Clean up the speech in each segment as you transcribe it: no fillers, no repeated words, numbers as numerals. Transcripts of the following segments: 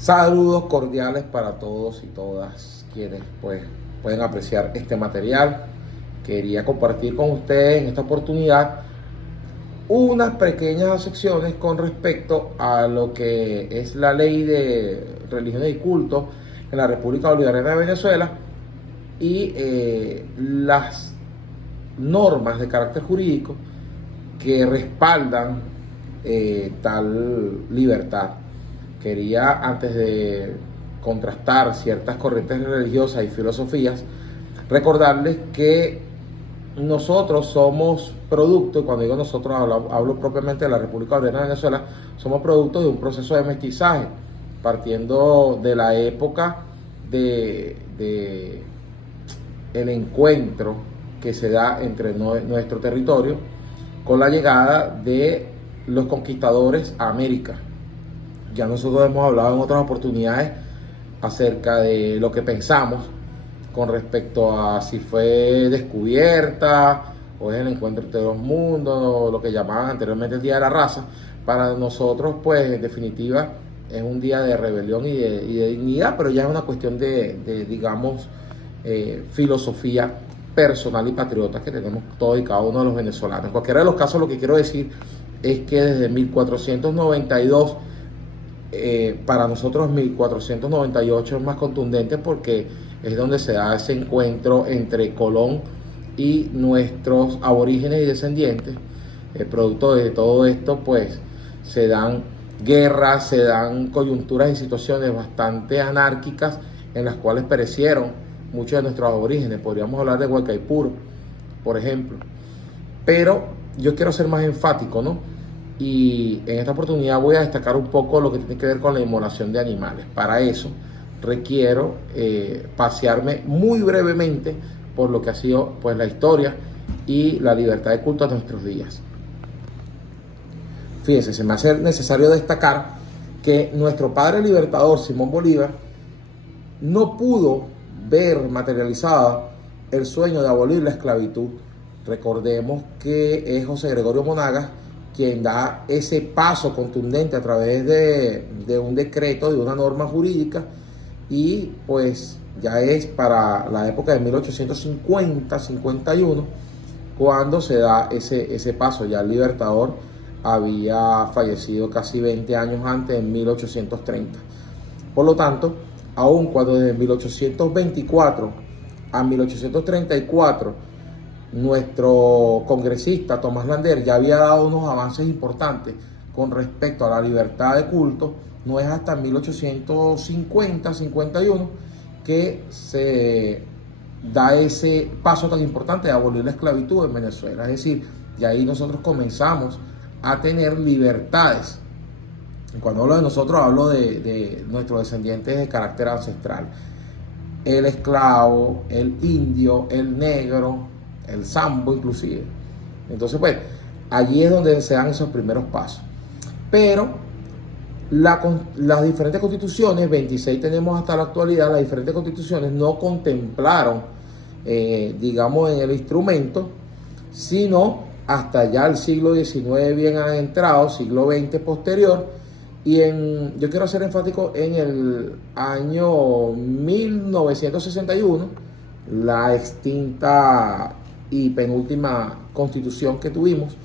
Saludos cordiales para todos y todas quienes pues pueden apreciar este material. Quería compartir con ustedes en esta oportunidad unas pequeñas secciones con respecto a lo que es la ley de religiones y cultos en la República Bolivariana de Venezuela y las normas de carácter jurídico que respaldan tal libertad. Quería, antes de contrastar ciertas corrientes religiosas y filosofías, recordarles que nosotros somos producto, y cuando digo nosotros hablo propiamente de la República Bolivariana de Venezuela, somos producto de un proceso de mestizaje, partiendo de la época de el encuentro que se da entre nuestro territorio con la llegada de los conquistadores a América. Ya nosotros hemos hablado en otras oportunidades acerca de lo que pensamos con respecto a si fue descubierta o es el encuentro entre dos mundos, o lo que llamaban anteriormente el Día de la Raza. Para nosotros, pues, en definitiva, es un día de rebelión y de dignidad, pero ya es una cuestión digamos, filosofía personal y patriota que tenemos todos y cada uno de los venezolanos. En cualquiera de los casos, lo que quiero decir es que desde 1492, para nosotros 1498 es más contundente porque es donde se da ese encuentro entre Colón y nuestros aborígenes y descendientes. Producto de todo esto, pues se dan guerras, se dan coyunturas y situaciones bastante anárquicas en las cuales perecieron muchos de nuestros aborígenes. Podríamos hablar de Huaycaipuro, por ejemplo. Pero yo quiero ser más enfático, ¿no? Y en esta oportunidad voy a destacar un poco lo que tiene que ver con la inmolación de animales. Para eso requiero pasearme muy brevemente por lo que ha sido, pues, la historia y la libertad de culto de nuestros días. Fíjense, se me hace necesario destacar que nuestro padre libertador Simón Bolívar no pudo ver materializado el sueño de abolir la esclavitud. Recordemos que es José Gregorio Monagas quien da ese paso contundente a través de un decreto, de una norma jurídica, y pues ya es para la época de 1850-51 cuando se da ese paso. Ya el libertador había fallecido casi 20 años antes, en 1830. Por lo tanto, aun cuando desde 1824 a 1834 nuestro congresista Tomás Lander ya había dado unos avances importantes con respecto a la libertad de culto, no es hasta 1850-51 que se da ese paso tan importante de abolir la esclavitud en Venezuela. Es decir, de ahí nosotros comenzamos a tener libertades. Cuando hablo de nosotros, hablo de nuestros descendientes de carácter ancestral. El esclavo, el indio, el negro, el sambo inclusive. Entonces, pues, allí es donde se dan esos primeros pasos. Pero las diferentes constituciones, 26 tenemos hasta la actualidad, las diferentes constituciones no contemplaron, digamos, en el instrumento, sino hasta ya el siglo XIX bien adentrado, siglo XX posterior. Y yo quiero ser enfático en el año 1961, la extinta y penúltima constitución que tuvimos.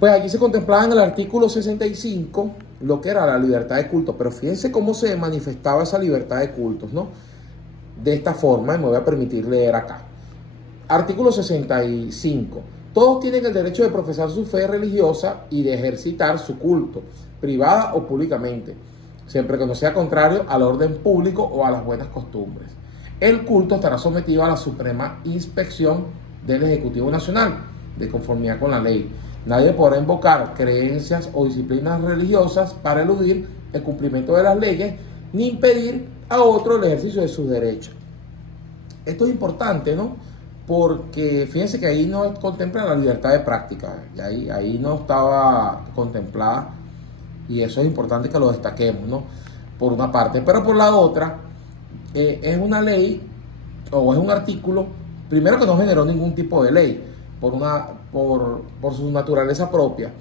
Pues aquí se contemplaba en el artículo 65 lo que era la libertad de culto. Pero fíjense cómo se manifestaba esa libertad de cultos, ¿no? De esta forma, y me voy a permitir leer acá. Artículo 65. Todos tienen el derecho de profesar su fe religiosa y de ejercitar su culto, privada o públicamente, siempre que no sea contrario al orden público o a las buenas costumbres. El culto estará sometido a la suprema inspección del Ejecutivo Nacional, de conformidad con la ley. Nadie podrá invocar creencias o disciplinas religiosas para eludir el cumplimiento de las leyes, ni impedir a otro el ejercicio de sus derechos. Esto es importante, ¿no? Porque fíjense que ahí no contempla la libertad de práctica, y ahí no estaba contemplada, y eso es importante que lo destaquemos, ¿no? Por una parte, pero por la otra, es una ley o es un artículo, primero, que no generó ningún tipo de ley por su naturaleza propia,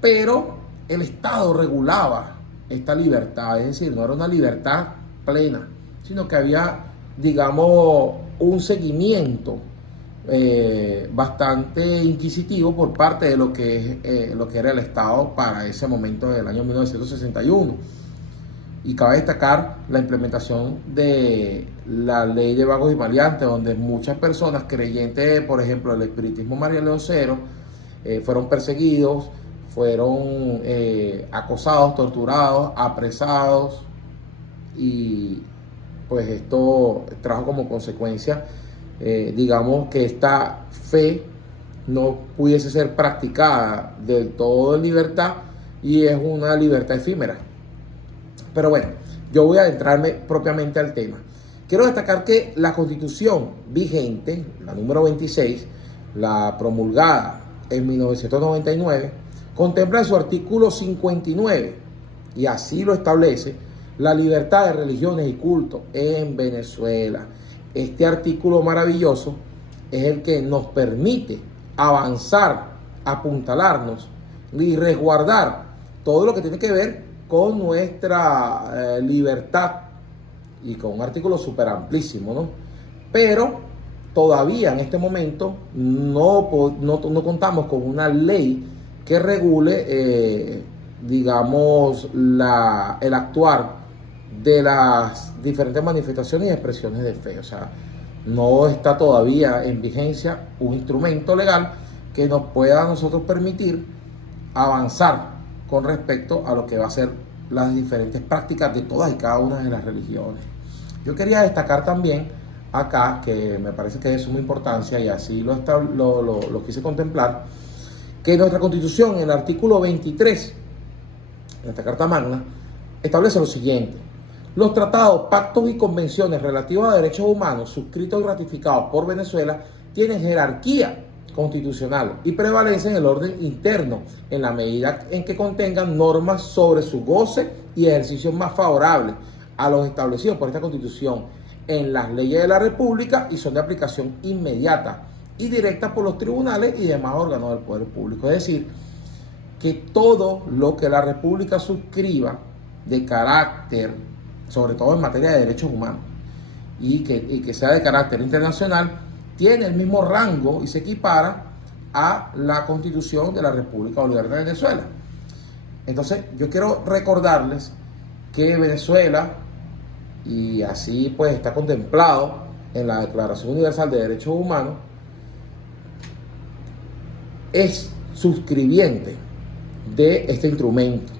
pero el Estado regulaba esta libertad, es decir, no era una libertad plena, sino que había, digamos, un seguimiento bastante inquisitivo por parte de lo que era el Estado para ese momento del año 1961. Y cabe destacar la implementación de la ley de vagos y maleantes, donde muchas personas creyentes, por ejemplo, del espiritismo marialeoncero, fueron perseguidos, fueron acosados, torturados, apresados, y pues esto trajo como consecuencia, digamos, que esta fe no pudiese ser practicada del todo en libertad, y es una libertad efímera. Pero bueno, yo voy a adentrarme propiamente al tema. Quiero destacar que la Constitución vigente, la número 26, la promulgada en 1999, contempla en su artículo 59, y así lo establece, la libertad de religiones y cultos en Venezuela. Este artículo maravilloso es el que nos permite avanzar, apuntalarnos y resguardar todo lo que tiene que ver con nuestra libertad, y con un artículo súper amplísimo, ¿no? Pero todavía en este momento no contamos con una ley que regule, digamos, el actuar de las diferentes manifestaciones y expresiones de fe. O sea, no está todavía en vigencia un instrumento legal que nos pueda a nosotros permitir avanzar con respecto a lo que va a ser las diferentes prácticas de todas y cada una de las religiones. Yo quería destacar también acá, que me parece que es de suma importancia, y así lo quise contemplar, que nuestra Constitución, en el artículo 23 de esta Carta Magna, establece lo siguiente: los tratados, pactos y convenciones relativos a derechos humanos suscritos y ratificados por Venezuela tienen jerarquía constitucional y prevalecen en el orden interno en la medida en que contengan normas sobre su goce y ejercicio más favorables a los establecidos por esta Constitución en las leyes de la República, y son de aplicación inmediata y directa por los tribunales y demás órganos del poder público. Es decir, que todo lo que la República suscriba de carácter, sobre todo en materia de derechos humanos, y que sea de carácter internacional, tiene el mismo rango y se equipara a la Constitución de la República Bolivariana de Venezuela. Entonces, yo quiero recordarles que Venezuela, y así pues está contemplado en la Declaración Universal de Derechos Humanos, es suscribiente de este instrumento.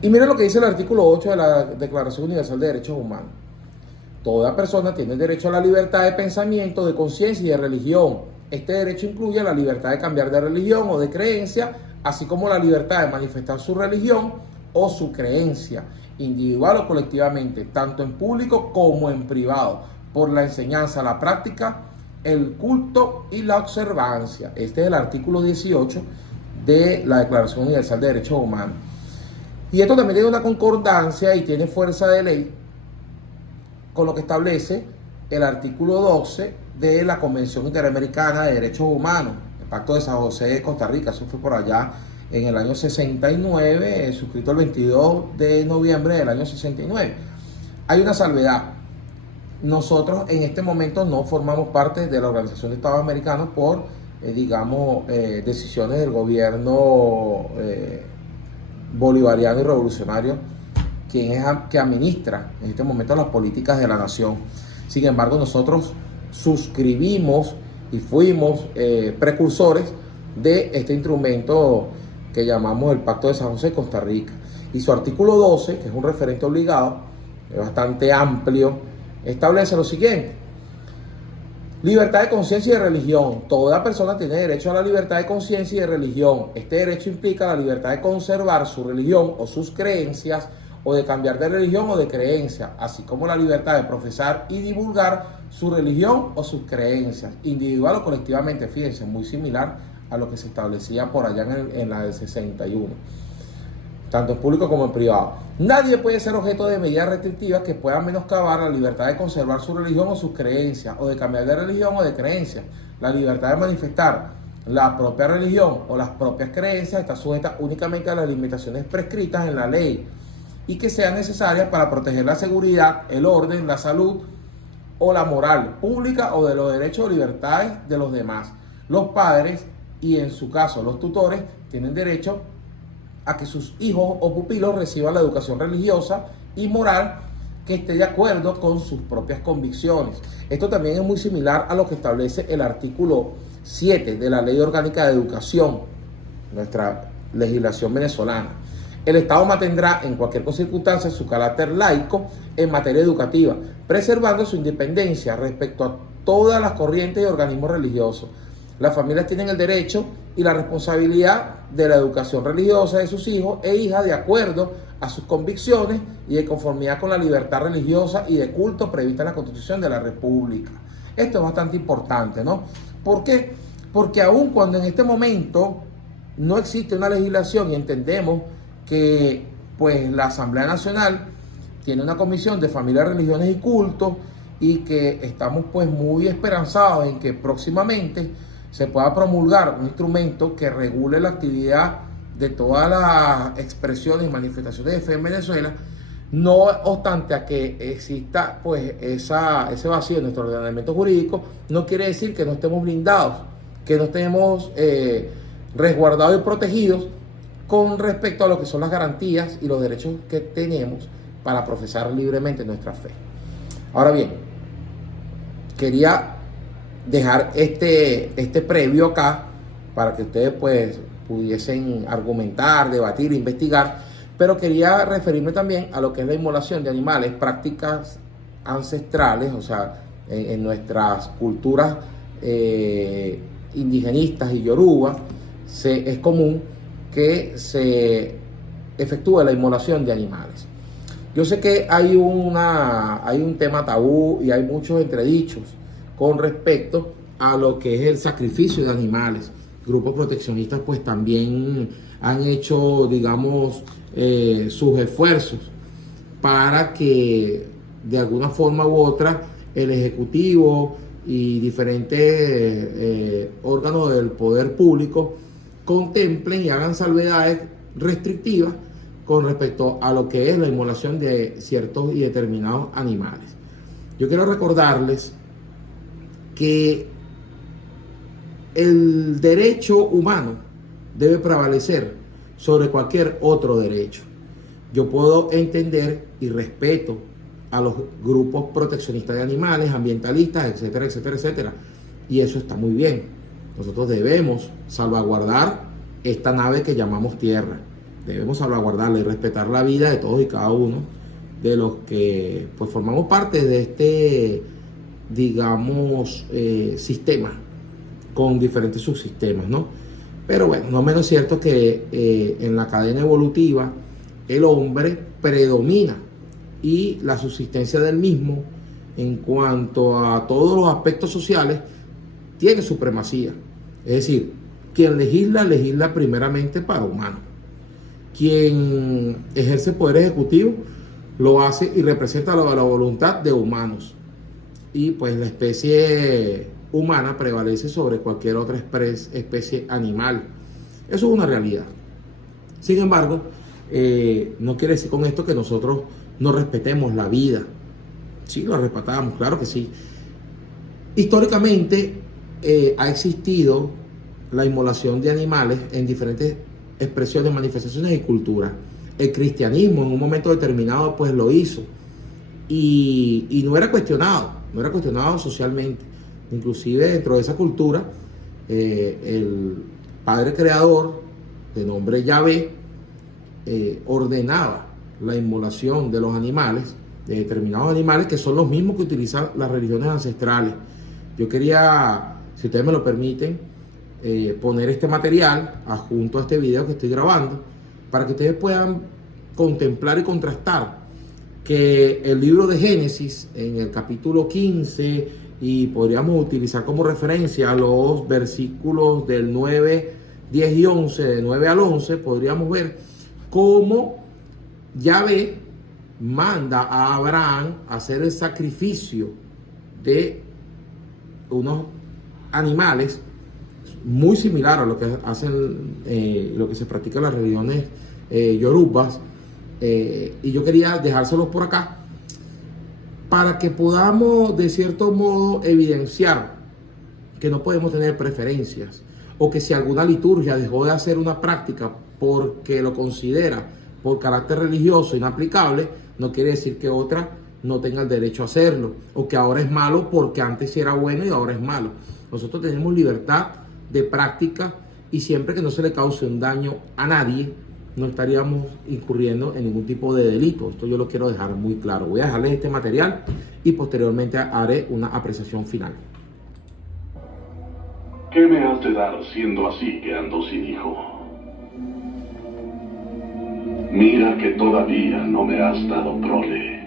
Y miren lo que dice el artículo 8 de la Declaración Universal de Derechos Humanos: toda persona tiene derecho a la libertad de pensamiento, de conciencia y de religión. Este derecho incluye la libertad de cambiar de religión o de creencia, así como la libertad de manifestar su religión o su creencia, individual o colectivamente, tanto en público como en privado, por la enseñanza, la práctica, el culto y la observancia. Este es el artículo 18 de la Declaración Universal de Derechos Humanos. Y esto también tiene una concordancia y tiene fuerza de ley con lo que establece el artículo 12 de la Convención Interamericana de Derechos Humanos, el Pacto de San José de Costa Rica. Eso fue por allá en el año 69, suscrito el 22 de noviembre del año 69. Hay una salvedad: nosotros en este momento no formamos parte de la Organización de Estados Americanos por, decisiones del gobierno bolivariano y revolucionario, quien es que administra en este momento las políticas de la nación. Sin embargo, nosotros suscribimos y fuimos precursores de este instrumento que llamamos el Pacto de San José de Costa Rica. Y su artículo 12, que es un referente obligado, es bastante amplio, establece lo siguiente: libertad de conciencia y de religión. Toda persona tiene derecho a la libertad de conciencia y de religión. Este derecho implica la libertad de conservar su religión o sus creencias, o de cambiar de religión o de creencia, así como la libertad de profesar y divulgar su religión o sus creencias, individual o colectivamente. Fíjense, muy similar a lo que se establecía por allá en la del 61, tanto en público como en privado. Nadie puede ser objeto de medidas restrictivas que puedan menoscabar la libertad de conservar su religión o sus creencias, o de cambiar de religión o de creencia. La libertad de manifestar la propia religión o las propias creencias está sujeta únicamente a las limitaciones prescritas en la ley. y que sean necesarias para proteger la seguridad, el orden, la salud o la moral pública o de los derechos o libertades de los demás. Los padres y en su caso los tutores tienen derecho a que sus hijos o pupilos reciban la educación religiosa y moral que esté de acuerdo con sus propias convicciones. Esto también es muy similar a lo que establece el artículo 7 de la Ley Orgánica de Educación, nuestra legislación venezolana. El Estado mantendrá en cualquier circunstancia su carácter laico en materia educativa, preservando su independencia respecto a todas las corrientes y organismos religiosos. Las familias tienen el derecho y la responsabilidad de la educación religiosa de sus hijos e hijas de acuerdo a sus convicciones y de conformidad con la libertad religiosa y de culto prevista en la Constitución de la República. Esto es bastante importante, ¿no? ¿Por qué? Porque aun cuando en este momento no existe una legislación y entendemos que pues la Asamblea Nacional tiene una comisión de familias, religiones y cultos y que estamos pues muy esperanzados en que próximamente se pueda promulgar un instrumento que regule la actividad de todas las expresiones y manifestaciones de fe en Venezuela, no obstante a que exista pues ese vacío en nuestro ordenamiento jurídico, no quiere decir que no estemos blindados, que no estemos resguardados y protegidos con respecto a lo que son las garantías y los derechos que tenemos para profesar libremente nuestra fe. Ahora bien, quería dejar este previo acá para que ustedes pues pudiesen argumentar, debatir, investigar, pero quería referirme también a lo que es la inmolación de animales, prácticas ancestrales, o sea, en nuestras culturas indigenistas y yoruba, es común que se efectúe la inmolación de animales. Yo sé que hay un tema tabú y hay muchos entredichos con respecto a lo que es el sacrificio de animales. Grupos proteccionistas pues también han hecho, digamos, sus esfuerzos para que de alguna forma u otra el Ejecutivo y diferentes órganos del poder público contemplen y hagan salvedades restrictivas con respecto a lo que es la inmolación de ciertos y determinados animales. Yo quiero recordarles que el derecho humano debe prevalecer sobre cualquier otro derecho. Yo puedo entender y respeto a los grupos proteccionistas de animales, ambientalistas, etcétera, etcétera, etcétera. Y eso está muy bien. Nosotros debemos salvaguardar esta nave que llamamos tierra. Debemos salvaguardarla y respetar la vida de todos y cada uno de los que pues formamos parte de este, digamos, sistema con diferentes subsistemas, ¿no? Pero bueno, no menos cierto que en la cadena evolutiva el hombre predomina y la subsistencia del mismo en cuanto a todos los aspectos sociales tiene supremacía. Es decir, quien legisla, legisla primeramente para humanos. Quien ejerce poder ejecutivo lo hace y representa la voluntad de humanos. Y pues la especie humana prevalece sobre cualquier otra especie animal. Eso es una realidad. Sin embargo, no quiere decir con esto que nosotros no respetemos la vida. Sí, lo respetamos, claro que sí. Históricamente ha existido la inmolación de animales en diferentes expresiones, manifestaciones y culturas. El cristianismo en un momento determinado pues lo hizo y no era cuestionado socialmente. Inclusive dentro de esa cultura el padre creador de nombre Yahvé ordenaba la inmolación de los animales, de determinados animales que son los mismos que utilizan las religiones ancestrales. Yo quería, si ustedes me lo permiten, poner este material adjunto a este video que estoy grabando para que ustedes puedan contemplar y contrastar que el libro de Génesis en el capítulo 15, y podríamos utilizar como referencia los versículos del 9, 10 y 11, de 9 al 11, podríamos ver cómo Yahvé manda a Abraham a hacer el sacrificio de unos animales muy similar a lo que hacen, lo que se practica en las religiones yorubas, Y yo quería dejárselos por acá para que podamos de cierto modo evidenciar que no podemos tener preferencias, o que si alguna liturgia dejó de hacer una práctica porque lo considera por carácter religioso inaplicable, no quiere decir que otra no tenga el derecho a hacerlo, o que ahora es malo porque antes era bueno y ahora es malo. Nosotros tenemos libertad de práctica, y siempre que no se le cause un daño a nadie, no estaríamos incurriendo en ningún tipo de delito. Esto yo lo quiero dejar muy claro. Voy a dejarles este material y posteriormente haré una apreciación final. ¿Qué me has de dar siendo así que ando sin hijo? Mira que todavía no me has dado prole.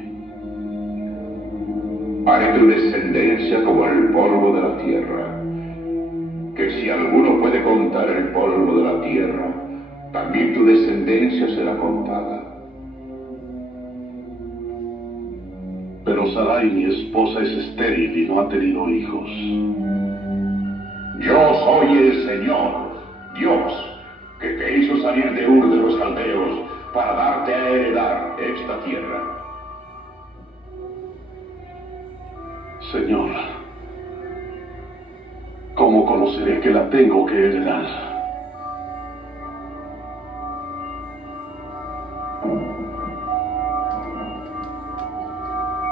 Haré tu descendencia como el polvo de la tierra, que si alguno puede contar el polvo de la tierra, también tu descendencia será contada. Pero Sarai, mi esposa, es estéril y no ha tenido hijos. Yo soy el Señor, Dios, que te hizo salir de Ur de los Caldeos para darte a heredar esta tierra. Señor, ¿cómo conoceré que la tengo que heredar?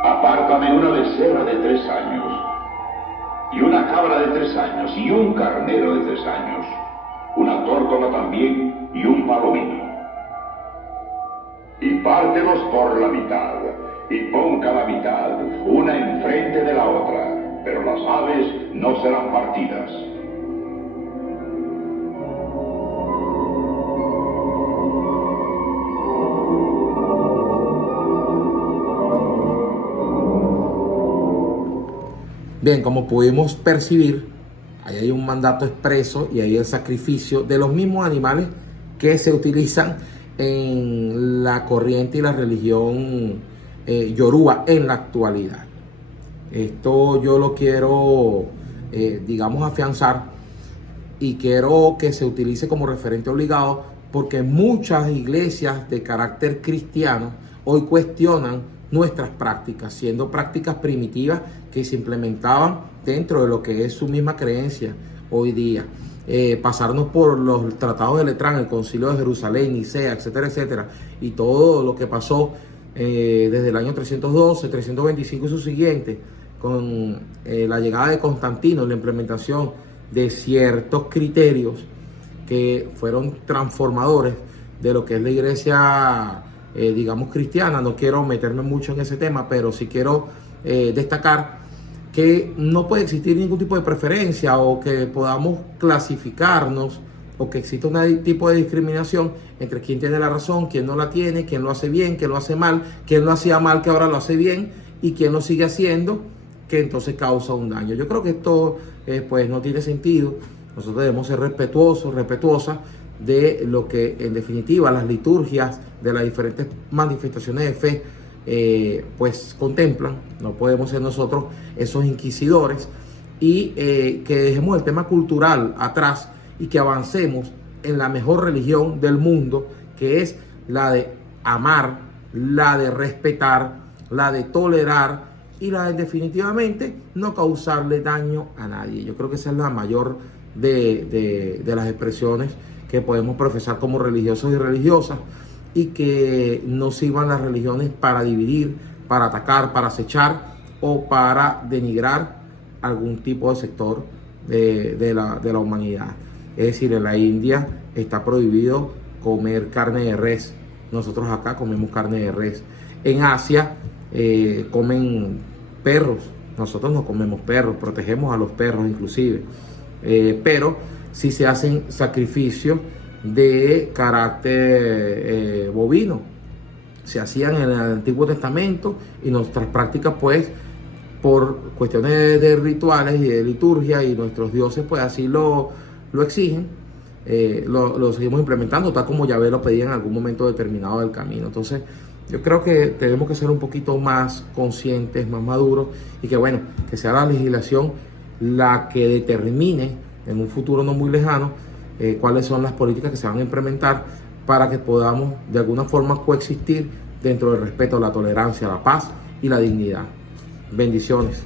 Apártame una becerra de 3 años, y una cabra de 3 años, y un carnero de 3 años, una tórtola también, y un palomino. Y pártelos por la mitad, y pon cada mitad una enfrente de la otra, pero las aves no serán partidas. Bien, como pudimos percibir, ahí hay un mandato expreso y ahí el sacrificio de los mismos animales que se utilizan en la corriente y la religión yoruba en la actualidad. Esto yo lo quiero, digamos, afianzar, y quiero que se utilice como referente obligado, porque muchas iglesias de carácter cristiano hoy cuestionan nuestras prácticas, siendo prácticas primitivas que se implementaban dentro de lo que es su misma creencia hoy día. Pasarnos por los tratados de Letrán, el Concilio de Jerusalén, Nicea, etcétera, etcétera, y todo lo que pasó desde el año 312, 325 y su siguiente, con la llegada de Constantino y la implementación de ciertos criterios que fueron transformadores de lo que es la iglesia, digamos, cristiana. No quiero meterme mucho en ese tema, pero sí quiero destacar que no puede existir ningún tipo de preferencia, o que podamos clasificarnos, o que exista un tipo de discriminación entre quién tiene la razón, quién no la tiene, quién lo hace bien, quién lo hace mal, quién lo hacía mal que ahora lo hace bien, y quién lo sigue haciendo que entonces causa un daño. Yo creo que esto pues no tiene sentido. Nosotros debemos ser respetuosas de lo que en definitiva las liturgias de las diferentes manifestaciones de fe pues contemplan. No podemos ser nosotros esos inquisidores, y que dejemos el tema cultural atrás y que avancemos en la mejor religión del mundo, que es la de amar, la de respetar, la de tolerar, y la de definitivamente no causarle daño a nadie. Yo creo que esa es la mayor de las expresiones que podemos profesar como religiosos y religiosas, y que no sirvan las religiones para dividir, para atacar, para acechar o para denigrar algún tipo de sector de la humanidad. Es decir, en la India está prohibido comer carne de res. Nosotros acá comemos carne de res. En Asia comen perros. Nosotros no comemos perros, protegemos a los perros inclusive. Pero sí se hacen sacrificios de carácter bovino. Se hacían en el Antiguo Testamento, y nuestras prácticas pues por cuestiones de rituales y de liturgia, y nuestros dioses pues así lo exigen, lo seguimos implementando tal como Yahvé lo pedía en algún momento determinado del camino. Entonces yo creo que tenemos que ser un poquito más conscientes, más maduros, y que bueno, que sea la legislación la que determine en un futuro no muy lejano cuáles son las políticas que se van a implementar para que podamos de alguna forma coexistir dentro del respeto, la tolerancia, la paz y la dignidad. Bendiciones.